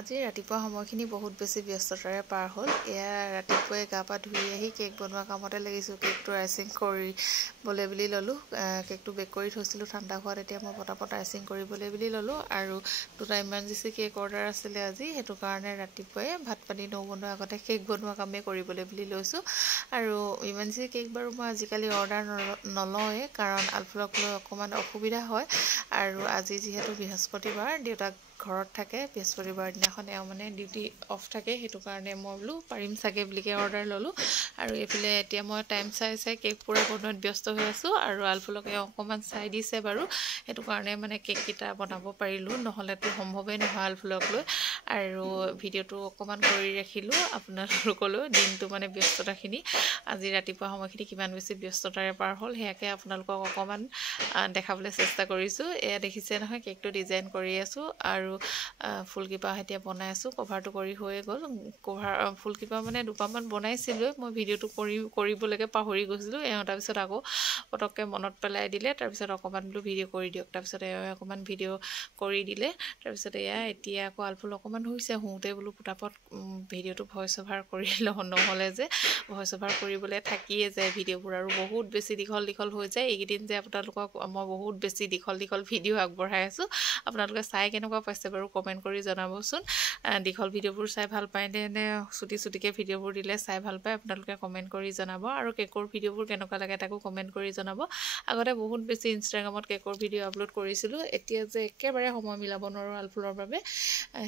আজি ৰাতিপুৱা সময়খিনি বহুত বেছি ব্যস্ততাৰে পাৰ হ'ল। এয়া ৰাতিপুৱাই গা পা ধুই আহি কেক বনোৱা কামতে লাগিছোঁ। কেকটো আইচিং কৰিবলৈ বুলি ল'লোঁ। কেকটো বেক কৰি থৈছিলোঁ ঠাণ্ডা হোৱাত, এতিয়া মই পটাপট আইচিং কৰিবলৈ বুলি ল'লোঁ। আৰু দুটা ইমাৰ্জেঞ্চি কেক অৰ্ডাৰ আছিলে আজি, সেইটো কাৰণে ৰাতিপুৱাই ভাত পানী নবনোৱাৰ আগতে কেক বনোৱা কামেই কৰিবলৈ বুলি লৈছোঁ। আৰু ইমাৰ্জেঞ্চি কেক বাৰু মই আজিকালি অৰ্ডাৰ নলওঁৱেই, কাৰণ আলফুলক লৈ অকণমান অসুবিধা হয়। আৰু আজি যিহেতু বৃহস্পতিবাৰ, দেউতাক ঘৰত থাকে, বৃহস্পতিবাৰ দিনাখন এওঁ মানে ডিউটি অফ থাকে, সেইটো কাৰণে মই বোলো পাৰিম চাগে বুলিকে অৰ্ডাৰ ল'লোঁ। আৰু এইফালে এতিয়া মই টাইম চাই কেক পূৰা বনোৱাত ব্যস্ত হৈ আছোঁ। আৰু আলফুলক এওঁ অকণমান চাই দিছে বাৰু, সেইটো কাৰণে মানে কেককেইটা বনাব পাৰিলোঁ, নহ'লেতো সম্ভৱেই নহয় আলফুলক লৈ। আৰু ভিডিঅ'টো অকণমান কৰি ৰাখিলোঁ আপোনালোকলৈ। দিনটো মানে ব্যস্ততাখিনি, আজি ৰাতিপুৱা সময়খিনি কিমান বেছি ব্যস্ততাৰে পাৰ হ'ল সেয়াকে আপোনালোকক অকণমান দেখাবলৈ চেষ্টা কৰিছোঁ। এয়া দেখিছে নহয়, কেকটো ডিজাইন কৰি আছোঁ আৰু ফুলকিপা এতিয়া বনাই আছোঁ। কভাৰটো কৰি হৈয়ে গ'ল। ফুলকিপা মানে দুপাহমান বনাইছিলোঁ, মই ভিডিঅ'টো কৰিবলৈকে পাহৰি গৈছিলোঁ। এওঁ তাৰপিছত আকৌ পটককৈ মনত পেলাই দিলে, তাৰপিছত অকণমান বোলো ভিডিঅ' কৰি দিয়ক। তাৰপিছত এওঁ অকণমান ভিডিঅ' কৰি দিলে। তাৰপিছত এতিয়া আকৌ আলফুল অকণমান শুওঁতে বোলো পটাপট ভিডিঅ'টো ভইচ অভাৰ কৰি লওঁ, নহ'লে যে ভইচ অভাৰ কৰিবলৈ থাকিয়ে যায় ভিডিঅ'বোৰ, আৰু বহুত বেছি দীঘল হৈ যায়। এইকেইদিন যে আপোনালোকক মই বহুত বেছি দীঘল ভিডিঅ' আগবঢ়াই আছোঁ। আপোনালোকে চাই কেনেকুৱা পাইছে বাৰু কমেণ্ট কৰি জনাবচোন। দীঘল ভিডিঅ'বোৰ চাই ভাল পায়নে নে চুটিকৈ ভিডিঅ'বোৰ দিলে চাই ভাল পায়, আপোনালোকে কমেণ্ট কৰি জনাব। আৰু কেকৰ ভিডিঅ'বোৰ কেনেকুৱা লাগে তাকো কমেণ্ট কৰি জনাব। আগতে বহুত বেছি ইনষ্টাগ্ৰামত কেকৰ ভিডিঅ' আপলোড কৰিছিলোঁ, এতিয়া যে একেবাৰে সময় মিলাব নোৱাৰোঁ আলফুলৰ বাবে,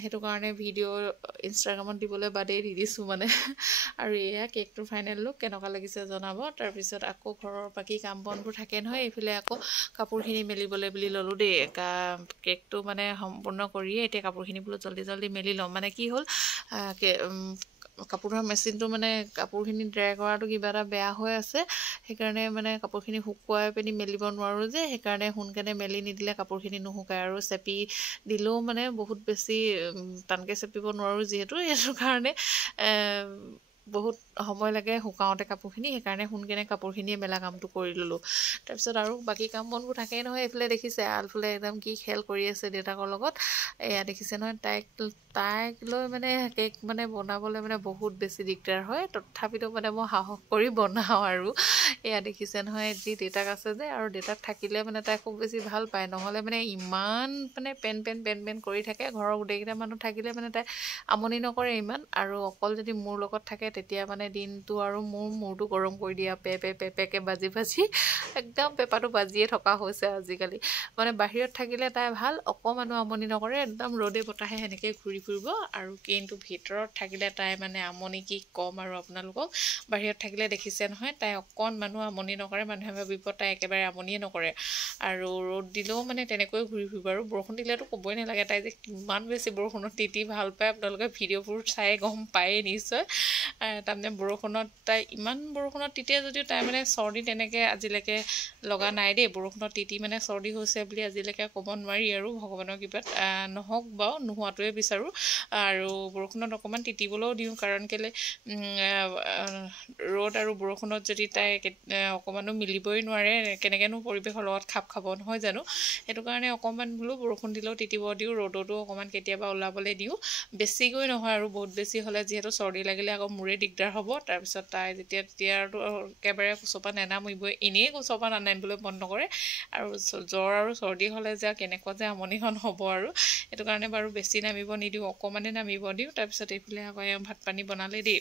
সেইটো কাৰণে ভিডিঅ' ইনষ্টাগ্ৰামত দিবলৈ বাদেই দি দিছোঁ মানে। আৰু এয়া কেকটোৰ ফাইনেল লুক কেনেকুৱা লাগিছে জনাব। তাৰপিছত আকৌ ঘৰৰ বাকী কাম বনবোৰ থাকে নহয়, এইফালে আকৌ কাপোৰখিনি মেলিবলৈ বুলি ল'লোঁ দেই। কেকটো মানে সম্পূৰ্ণ কৰিয়ে এতিয়া কাপোৰখিনি বোলো জল্দি মেলি ল'ম। মানে কি হ'ল, কাপোৰ ধোৱা মেচিনটো মানে কাপোৰখিনি ড্ৰাই কৰাটো কিবা এটা বেয়া হৈ আছে, সেইকাৰণে মানে কাপোৰখিনি শুকুৱাই পিনি মেলিব নোৱাৰোঁ যে, সেইকাৰণে সোনকালে মেলি নিদিলে কাপোৰখিনি নুশুকায়। আৰু চেপি দিলেও মানে বহুত বেছি টানকৈ চেপিব নোৱাৰোঁ যিহেতু, সেইটো কাৰণে বহুত সময় লাগে শুকাওঁতে কাপোৰখিনি, সেইকাৰণে সোনকালে কাপোৰখিনিয়ে মেলা কামটো কৰি ল'লোঁ। তাৰপিছত আৰু বাকী কাম বনবোৰ থাকেই নহয়। এইফালে দেখিছে আলফুলে একদম কি খেল কৰি আছে দেউতাকৰ লগত। এয়া দেখিছে নহয়, তাইক লৈ মানে কেক মানে বনাবলৈ মানে বহুত বেছি দিগদাৰ হয়, তথাপিতো মানে মই সাহস কৰি বনাওঁ। আৰু এয়া দেখিছে নহয়, যি দেউতাক আছে যে, আৰু দেউতাক থাকিলে মানে তাই খুব বেছি ভাল পায়, নহ'লে মানে ইমান মানে পেন কৰি থাকে। ঘৰৰ গোটেইকেইটা মানুহ থাকিলে মানে তাই আমনি নকৰে ইমান, আৰু অকল যদি মোৰ লগত থাকে তেতিয়া মানে দিনটো আৰু মূৰটো গৰম কৰি দিয়া পেকে বাজি একদম পেপাটো বাজিয়ে থকা হৈছে আজিকালি। মানে বাহিৰত থাকিলে তাই ভাল, অকণমানো আমনি নকৰে, একদম ৰ'দে বতাহে সেনেকৈ ঘূৰি ফুৰিব। আৰু কিন্তু ভিতৰত থাকিলে তাই মানে আমনি কি ক'ম আৰু আপোনালোকক। বাহিৰত থাকিলে দেখিছে নহয়, তাই অকণমানো আমনি নকৰে, মানুহে ভাবিব তাই একেবাৰে আমনিয়ে নকৰে। আৰু ৰ'দ দিলেও মানে তেনেকৈ ঘূৰি ফুৰিব। আৰু বৰষুণ দিলেতো ক'বই নালাগে, তাই যে কিমান বেছি বৰষুণত তিতি ভাল পায়, আপোনালোকে ভিডিঅ'বোৰ চাই গম পায়েই নিশ্চয়। তাৰমানে বৰষুণত তাই ইমান বৰষুণত তিতে যদিও তাই মানে চৰ্দি তেনেকৈ আজিলৈকে লগা নাই দেই। বৰষুণত তিতি মানে চৰ্দি হৈছে বুলি আজিলৈকে ক'ব নোৱাৰি, আৰু ভগৱানৰ কৃপাত নহওক বাৰু, নোহোৱাটোৱে বিচাৰোঁ। আৰু বৰষুণত অকণমান তিতিবলৈও দিওঁ, কাৰণ কেলৈ ৰ'দ আৰু বৰষুণত যদি তাই অকণমানো মিলিবই নোৱাৰে, কেনেকৈনো পৰিৱেশৰ লগত খাপ খাব, নহয় জানো। সেইটো কাৰণে অকণমান বোলো বৰষুণ দিলেও তিতিব দিওঁ, ৰ'দতো অকণমান কেতিয়াবা ওলাবলৈ দিওঁ, বেছিকৈ নহয় আৰু। বহুত বেছি হ'লে যিহেতু চৰ্দি লাগিলে আকৌ মোৰে দিগদাৰ হ'ব। তাৰপিছত তাই তেতিয়া আৰু একেবাৰে কোচৰ পৰা নেনামিবই, এনেই কোচৰ পৰা নানামিবলৈ মন নকৰে। আৰু জ্বৰ আৰু চৰ্দি হ'লে যে কেনেকুৱা যে আমনিখন হ'ব আৰু, সেইটো কাৰণে বাৰু বেছি নামিব নিদিওঁ, অকণমানে নামিব দিওঁ। তাৰপিছত এইফালে আকৌ ভাত পানী বনালে দেই।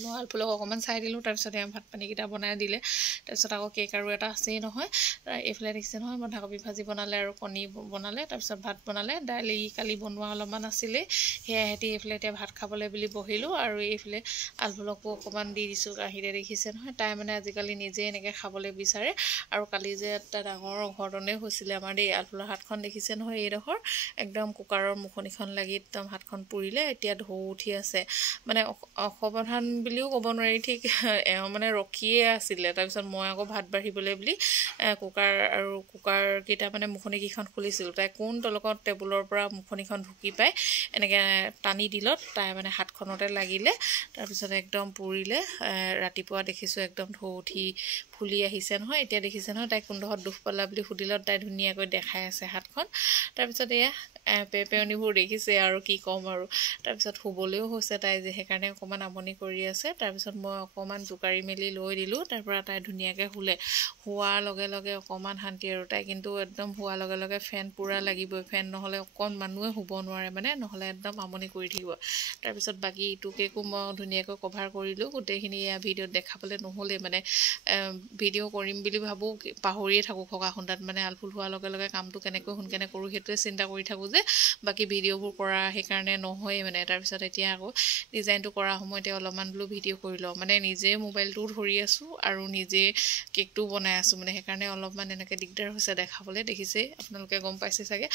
মই আলফুলক অকণমান চাই দিলোঁ, তাৰপিছত ভাত পানীকেইটা বনাই দিলে। তাৰপিছত আকৌ কেক আৰু এটা আছেই নহয়। এইফালে দেখিছে নহয়, বন্ধাকবি ভাজি বনালে আৰু কণী বনালে, তাৰপিছত ভাত বনালে, দালি কালি বনোৱা অলপমান আছিলেই, সেয়াহেঁতি এইফালে এতিয়া ভাত খাবলৈ বুলি বহিলোঁ। আৰু এইফালে আলফুলকো অকণমান দি দিছোঁ কাঁহীতে। দেখিছে নহয়, তাই মানে আজিকালি নিজে এনেকৈ খাবলৈ বিচাৰে। আৰু কালি যে এটা ডাঙৰ অঘটনেই হৈছিলে আমাৰ দেই। আলফুলৰ হাতখন দেখিছে নহয়, এইডোখৰ একদম কুকাৰৰ মুখনিখন লাগি একদম হাতখন পুৰিলে, এতিয়া ঢৌ উঠি আছে। মানে অসাৱধান বুলিও ক'ব নোৱাৰি ঠিক এওঁ মানে ৰখিয়ে আছিলে তাৰপিছত মই আকৌ ভাত বাঢ়িবলৈ বুলি কুকাৰকেইটা মানে মুখনিকেইখন খুলিছিলোঁ তাই কোন তলকত টেবুলৰ পৰা মুখনিখন ঢুকি পাই এনেকৈ টানি দিলত তাই মানে হাতখনতে লাগিলে তাৰপিছত একদম পুৰিলে ৰাতিপুৱা দেখিছোঁ একদম ঢৌ উঠি ফুলি আহিছে নহয় এতিয়া দেখিছে নহয় তাই কোনডোখৰত দুখ পালা বুলি সুধিলত তাই ধুনীয়াকৈ দেখাই আছে হাতখন তাৰপিছত এয়া পেপেয়নিবোৰ দেখিছে আৰু কি ক'ম আৰু তাৰপিছত শুবলৈও হৈছে তাই যে সেইকাৰণে অকণমান আমনি কৰি আছে তাৰপিছত মই অকণমান জোকাৰি মেলি লৈ দিলোঁ তাৰপৰা তাই ধুনীয়াকৈ শুলে শোৱাৰ লগে লগে অকণমান শান্তি আৰু তাই কিন্তু একদম শোৱাৰ লগে লগে ফেন পূৰা লাগিবই ফেন নহ'লে অকণ মানুহে শুব নোৱাৰে মানে নহ'লে একদম আমনি কৰি থাকিব তাৰপিছত বাকী ইটো কেকো মই ধুনীয়াকৈ কভাৰ কৰিলোঁ গোটেইখিনি এয়া ভিডিঅ'ত দেখাবলৈ নহ'লেই মানে ভিডিঅ' কৰিম বুলি ভাবোঁ পাহৰিয়ে থাকোঁ খগা খুন্দাত মানে আলফুল হোৱাৰ লগে লগে কামটো কেনেকৈ সোনকালে কৰোঁ সেইটোৱে চিন্তা কৰি থাকোঁ যে বাকী ভিডিঅ'বোৰ কৰা সেইকাৰণে নহয়েই মানে তাৰপিছত এতিয়া আকৌ ডিজাইনটো কৰাৰ সময়তে অলপমান বোলো ভিডিঅ' কৰি লওঁ মানে নিজে মোবাইলটোও ধৰি আছোঁ আৰু নিজে কেকটো বনাই আছোঁ মানে সেইকাৰণে অলপমান এনেকৈ দিগদাৰ হৈছে দেখাবলৈ দেখিছেই আপোনালোকে গম পাইছে চাগে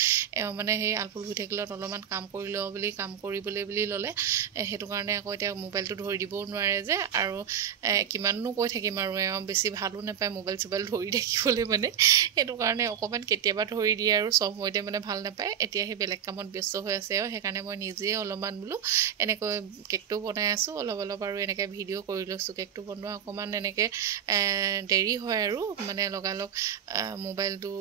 মানে সেই আলফুল হৈ থাকিলত অলপমান কাম কৰি লওঁ বুলি কাম কৰিবলৈ বুলি ল'লে সেইটো কাৰণে আকৌ এতিয়া মোবাইলটো ধৰি দিবও নোৱাৰে যে আৰু কিমাননো কৈ থাকিম আৰু বেছি ভালো নাপায় মোবাইল চোবাইল ধৰি থাকিবলৈ মানে সেইটো কাৰণে অকণমান কেতিয়াবা ধৰি দিয়ে আৰু চব সময়তে মানে ভাল নাপায় এতিয়া সেই বেলেগ কামত ব্যস্ত হৈ আছে আৰু সেইকাৰণে মই নিজেই অলপমান বোলো এনেকৈ কেকটো বনাই আছোঁ অলপ আৰু এনেকৈ ভিডিঅ' কৰি লৈছোঁ কেকটো বনোৱা অকণমান এনেকৈ দেৰি হয় আৰু মানে লগালগ মোবাইলটো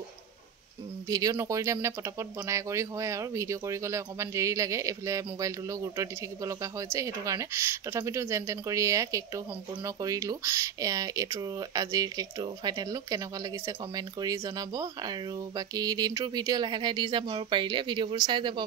ভিডিঅ' নকৰিলে মানে পটাপট বনাই কৰি হয় আৰু ভিডিঅ' কৰি গ'লে অকণমান দেৰি লাগে এইফালে মোবাইলটোলৈও গুৰুত্ব দি থাকিব লগা হয় যে সেইটো কাৰণে তথাপিতো যেন তেন কৰি এয়া কেকটো সম্পূৰ্ণ কৰিলোঁ এইটো আজিৰ কেকটো ফাইনেল লুক কেনেকুৱা লাগিছে কমেণ্ট কৰি জনাব আৰু বাকী দিনটোৰ ভিডিঅ' লাহে লাহে দি যাম আৰু পাৰিলে ভিডিঅ'বোৰ চাই যাব